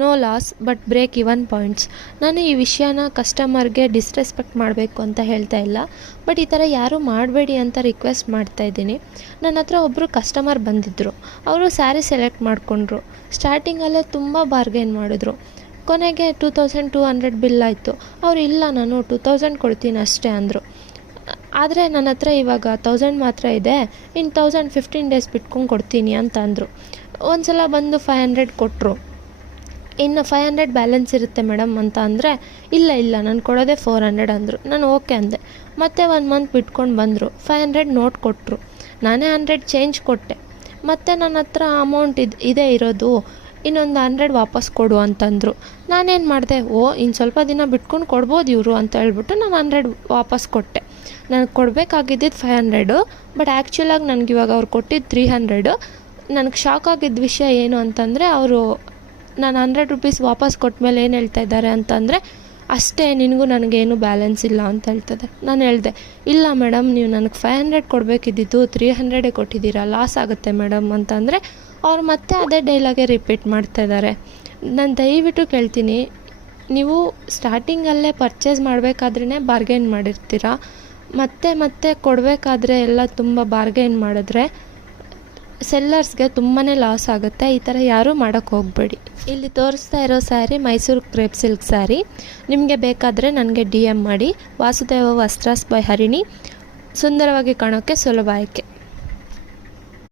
No loss but break even points. ನಾನು ಈ ವಿಷಯನ ಕಸ್ಟಮರ್ಗೆ ಡಿಸ್ರೆಸ್ಪೆಕ್ಟ್ ಮಾಡಬೇಕು ಅಂತ ಹೇಳ್ತಾ ಇಲ್ಲ, ಬಟ್ ಈ ಥರ ಯಾರೂ ಮಾಡಬೇಡಿ ಅಂತ ರಿಕ್ವೆಸ್ಟ್ ಮಾಡ್ತಾಯಿದ್ದೀನಿ. ನನ್ನ ಹತ್ರ ಒಬ್ಬರು ಕಸ್ಟಮರ್ ಬಂದಿದ್ದರು. ಅವರು ಸ್ಯಾರಿ ಸೆಲೆಕ್ಟ್ ಮಾಡಿಕೊಂಡ್ರು. ಸ್ಟಾರ್ಟಿಂಗಲ್ಲೇ ತುಂಬ ಬಾರ್ಗೇನ್ ಮಾಡಿದ್ರು. ಕೊನೆಗೆ 2200 ಬಿಲ್ ಆಯಿತು. ಅವ್ರು ಇಲ್ಲ, ನಾನು 2000 ಕೊಡ್ತೀನಿ ಅಷ್ಟೇ ಅಂದರು. ಆದರೆ ನನ್ನ ಹತ್ರ ಇವಾಗ 1000 ಮಾತ್ರ ಇದೆ, ಇನ್ನು 1000 15 ಡೇಸ್ ಬಿಟ್ಕೊಂಡು ಕೊಡ್ತೀನಿ ಅಂತ ಅಂದರು. ಒಂದು ಸಲ ಬಂದು 500 ಕೊಟ್ಟರು. ಇನ್ನು 500 ಬ್ಯಾಲೆನ್ಸ್ ಇರುತ್ತೆ ಮೇಡಮ್ ಅಂತ ಅಂದರೆ, ಇಲ್ಲ ನಾನು ಕೊಡೋದೇ 400 ಅಂದರು. ನಾನು ಓಕೆ ಅಂದೆ. ಮತ್ತೆ 1 ಮಂತ್ ಬಿಟ್ಕೊಂಡು ಬಂದರು. 500 ನೋಟ್ ಕೊಟ್ಟರು. ನಾನೇ 100 ಚೇಂಜ್ ಕೊಟ್ಟೆ. ಮತ್ತು ನನ್ನ ಹತ್ರ ಅಮೌಂಟ್ ಇದೇ ಇರೋದು, ಇನ್ನೊಂದು 100 ವಾಪಸ್ ಕೊಡು ಅಂತಂದರು. ನಾನೇನು ಮಾಡಿದೆ, ಇನ್ನು ಸ್ವಲ್ಪ ದಿನ ಬಿಟ್ಕೊಂಡು ಕೊಡ್ಬೋದು ಇವರು ಅಂತ ಹೇಳ್ಬಿಟ್ಟು ನಾನು 100 ವಾಪಸ್ ಕೊಟ್ಟೆ. ನನಗೆ ಕೊಡಬೇಕಾಗಿದ್ದಿದ್ದು 500, ಬಟ್ ಆ್ಯಕ್ಚುಲಾಗಿ ನನಗಿವಾಗ ಅವ್ರು ಕೊಟ್ಟಿದ್ದು 300. ನನಗೆ ಶಾಕ್ ಆಗಿದ್ದ ವಿಷಯ ಏನು ಅಂತಂದರೆ, ಅವರು ನಾನು 100 ರೂಪೀಸ್ ವಾಪಸ್ ಕೊಟ್ಟ ಮೇಲೆ ಏನು ಹೇಳ್ತಾ ಇದ್ದಾರೆ ಅಂತಂದರೆ, ಅಷ್ಟೇ, ನಿನಗೂ ನನಗೇನು ಬ್ಯಾಲೆನ್ಸ್ ಇಲ್ಲ ಅಂತ ಹೇಳ್ತದೆ. ನಾನು ಹೇಳಿದೆ, ಇಲ್ಲ ಮೇಡಮ್, ನೀವು ನನಗೆ 500 ಕೊಡಬೇಕಿದ್ದಿದ್ದು 300 ಕೊಟ್ಟಿದ್ದೀರಾ, ಲಾಸ್ ಆಗುತ್ತೆ ಮೇಡಮ್ ಅಂತಂದರೆ ಅವ್ರು ಮತ್ತೆ ಅದೇ ಡೈಲಾಗೆ ರಿಪೀಟ್ ಮಾಡ್ತಾಯಿದ್ದಾರೆ. ನಾನು ದಯವಿಟ್ಟು ಕೇಳ್ತೀನಿ, ನೀವು ಸ್ಟಾರ್ಟಿಂಗಲ್ಲೇ ಪರ್ಚೇಸ್ ಮಾಡಬೇಕಾದ್ರೇ ಬಾರ್ಗೇನ್ ಮಾಡಿರ್ತೀರ, ಮತ್ತೆ ಕೊಡಬೇಕಾದ್ರೆ ಎಲ್ಲ ತುಂಬ ಬಾರ್ಗೇನ್ ಮಾಡಿದ್ರೆ ಸೆಲ್ಲರ್ಸ್ಗೆ ತುಂಬಾ ಲಾಸ್ ಆಗುತ್ತೆ. ಈ ಥರ ಯಾರೂ ಮಾಡೋಕ್ಕೆ ಹೋಗಬೇಡಿ. ಇಲ್ಲಿ ತೋರಿಸ್ತಾ ಇರೋ ಸ್ಯಾರಿ ಮೈಸೂರು ಕ್ರೇಪ್ ಸಿಲ್ಕ್ ಸ್ಯಾರಿ. ನಿಮಗೆ ಬೇಕಾದರೆ ನನಗೆ DM ಮಾಡಿ. ವಾಸುದೇವ ವಸ್ತ್ರಾಸ್ ಬೈ ಹರಿಣಿ. ಸುಂದರವಾಗಿ ಕಾಣೋಕ್ಕೆ ಸುಲಭ ಆಯ್ಕೆ.